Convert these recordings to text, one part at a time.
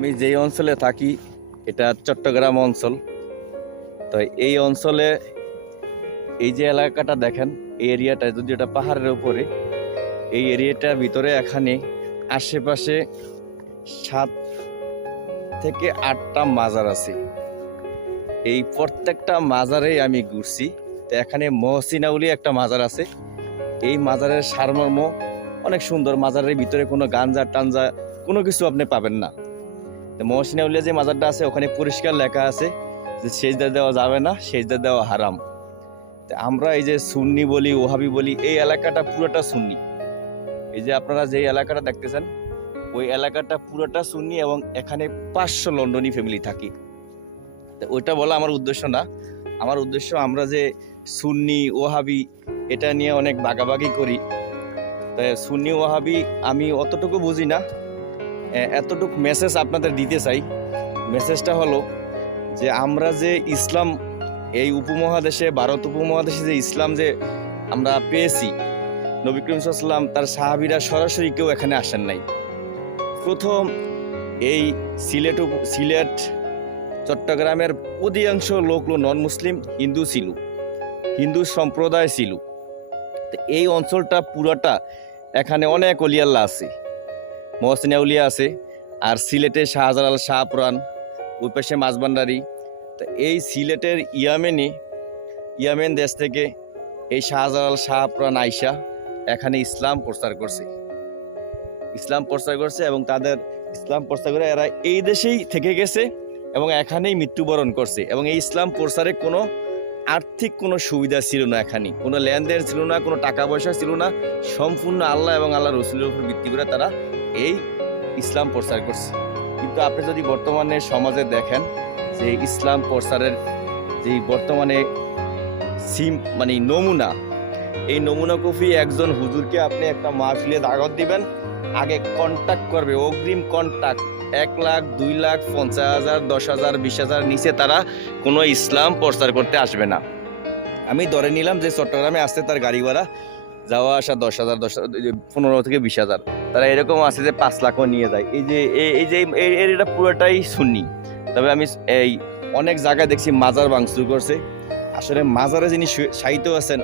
আমি যেই অঞ্চলে থাকি এটা চট্টগ্রাম অঞ্চল। তো এই অঞ্চলে এই যে এলাকাটা দেখেন, এই এরিয়াটা যদি এটা পাহাড়ের উপরে, এই এরিয়াটার ভিতরে এখানে আশেপাশে 7 থেকে 8টা মাজার আছে। এই প্রত্যেকটা মাজারেই আমি ঘুরছি। তো এখানে মহসিন আউলিয়া একটা মাজার আছে। এই মাজারের সারমর্ম অনেক সুন্দর। মাজারের ভিতরে কোনো গাঞ্জা টাঞ্জা কোনো কিছু আপনি পাবেন না। তো মহসিন আউলিয়া যে মাজারটা আছে ওখানে পরিষ্কার লেখা আছে যে সেজদা দেওয়া যাবে না, সেজদা দেওয়া হারাম। তো আমরা এই যে সুন্নি বলি, ওহাবি বলি, এই এলাকাটা পুরোটা সুন্নি। এই যে আপনারা যে এলাকাটা দেখতেছেন ওই এলাকাটা পুরোটা সুন্নি এবং এখানে 500 লন্ডনী ফ্যামিলি থাকে। তো ওইটা বলা আমার উদ্দেশ্য না। আমার উদ্দেশ্য আমরা যে সুন্নি ওহাবি এটা নিয়ে অনেক ভাগাভাগি করি। তাই সুন্নি ওহাবি আমি অতটুকু বুঝি না, এতটুকু মেসেজ আপনাদের দিতে চাই। মেসেজটা হলো যে আমরা যে ইসলাম এই উপমহাদেশে, ভারত উপমহাদেশে যে ইসলাম যে আমরা পেয়েছি, নবী করিম সাল্লাল্লাহু আলাইহি ওয়াসাল্লাম তার সাহাবীরা সরাসরি কেউ এখানে আসেন নাই। প্রথম এই সিলেট চট্টগ্রামের অধিকাংশ লোক নন মুসলিম হিন্দু ছিল, হিন্দু সম্প্রদায় ছিল। তো এই অঞ্চলটা পুরোটা এখানে অনেক অলিয়াল্লাহ আছে, মহসিন আউলিয়া আছে। আর সিলেটে শাহজালাল শাহপুরান, ওই পাশে মাঝবান্ডারি। তো এই সিলেটের ইয়ামেন দেশ থেকে এই শাহজালাল শাহপুরান আইসা এখানে ইসলাম প্রচার করছে এবং তাদের ইসলাম প্রচার করে এরা এই দেশেই থেকে গেছে এবং এখানেই মৃত্যুবরণ করছে। এবং এই ইসলাম প্রচারে কোনো আর্থিক কোনো সুবিধা ছিল না, এখানে কোনো লেনদেন ছিল না, কোনো টাকা পয়সা ছিল না। সম্পূর্ণ আল্লাহ এবং আল্লাহ রসুলের উপর ভিত্তি করে তারা এই ইসলাম প্রচার করছে। কিন্তু আপনি যদি বর্তমানে সমাজে দেখেন যে ইসলাম প্রচারের যে বর্তমানে নমুনা, এই নমুনা কপি একজন হুজুরকে আপনি একটা মাহফিলে দাওয়াত দিবেন, আগে কন্ট্যাক্ট করবে, অগ্রিম কন্ট্যাক্ট 1 লাখ 2 লাখ 50,000 10,000 20,000 নিচে তারা কোনো ইসলাম প্রচার করতে আসবে না। আমি ধরে নিলাম যে চট্টগ্রামে আসছে তার গাড়ি ভাড়া যাওয়া আসা 10,000 15 থেকে 20,000, তারা এরকম আছে যে 5 লাখও নিয়ে যায়। এই যে এটা পুরোটাই সুন্নি। তবে আমি এই অনেক জায়গায় দেখছি মাজার ভাঙচুর করছে। আসলে মাজারে যিনি সাহিত্য আছেন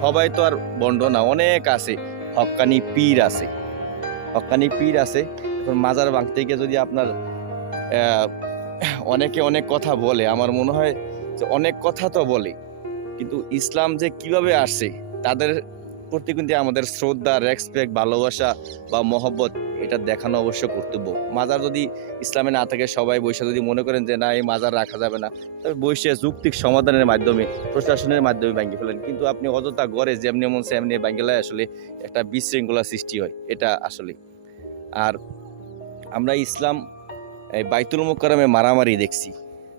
সবাই তো আর বন্ড না, অনেক আছে, হক্কানি পীর আছে। মাজার ভাঙতে গিয়ে যদি আপনার অনেকে অনেক কথা বলে, আমার মনে হয় যে অনেক কথা তো বলে, কিন্তু ইসলাম যে কিভাবে আসছে তাদের প্রতি কিন্তু আমাদের শ্রদ্ধা, রেসপেক্ট, ভালোবাসা বা মহব্বত এটা দেখানো অবশ্য কর্তব্য। মাজার যদি ইসলামে না থাকে, সবাই বৈশা যদি মনে করেন যে না এই মাজার রাখা যাবে না, তবে বৈশে যৌক্তিক সমাধানের মাধ্যমে, প্রশাসনের মাধ্যমে ভাঙে ফেলেন। কিন্তু আপনি অযথা গড়ে যেমনি মন সেমনি ভাঙ্গেলায় আসলে একটা বিশৃঙ্খলা সৃষ্টি হয়, এটা আসলে। আর আমরা ইসলাম বাইতুল মুকাররমে মারামারি দেখছি,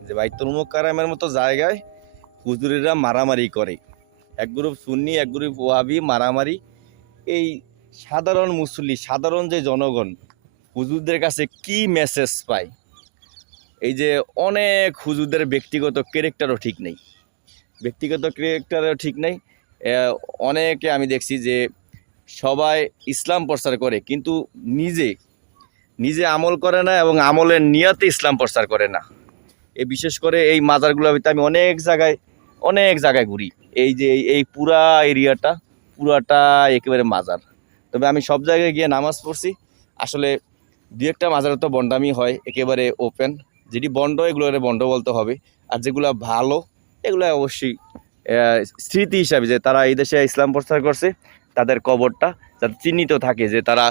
যে বাইতুল মুকাররমের মতো জায়গায় হুজুরেরা মারামারি করে, এক গ্রুপ সুন্নি এক গ্রুপ ওয়াহাবি মারামারি। এই সাধারণ মুসল্লি, সাধারণ যে জনগণ হুজুরদের কাছে কি মেসেজ পায়? এই যে অনেক হুজুরদের ব্যক্তিগত ক্যারেক্টারও ঠিক নেই, অনেকে আমি দেখছি যে সবাই ইসলাম প্রচার করে কিন্তু নিজে আমল করে না এবং আমলের নিয়তে ইসলাম প্রচার করে না। বিশেষ করে এই মাজারগুলোর ভিতরে আমি অনেক জায়গায় ঘুরি। এই যে এই পুরা এরিয়াটা পুরাটা একেবারে মাজার। তবে আমি সব জায়গায় গিয়ে নামাজ পড়ছি। আসলে 2-1টা মাজারে তো বন্ডামি হয়, একেবারে ওপেন। যেটি বন্ড এগুলো বন্ড বলতে হবে, আর যেগুলো ভালো এগুলো অবশ্যই স্মৃতি হিসাবে যে তারা এই দেশে ইসলাম প্রচার করছে, তাদের কবরটা যাতে চিহ্নিত থাকে যে তারা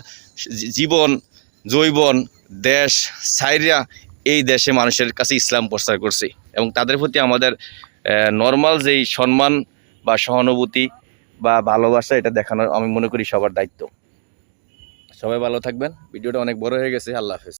জীবন জৈবন দেশ সাইরা এই দেশে মানুষের কাছে ইসলাম প্রচার করছে। এবং তাদের প্রতি আমাদের নর্মাল যেই সম্মান বা সহানুভূতি বা ভালোবাসা এটা দেখানোর আমি মনে করি সবার দায়িত্ব। সবাই ভালো থাকবেন। ভিডিওটা অনেক বড় হয়ে গেছে। আল্লাহ হাফেজ।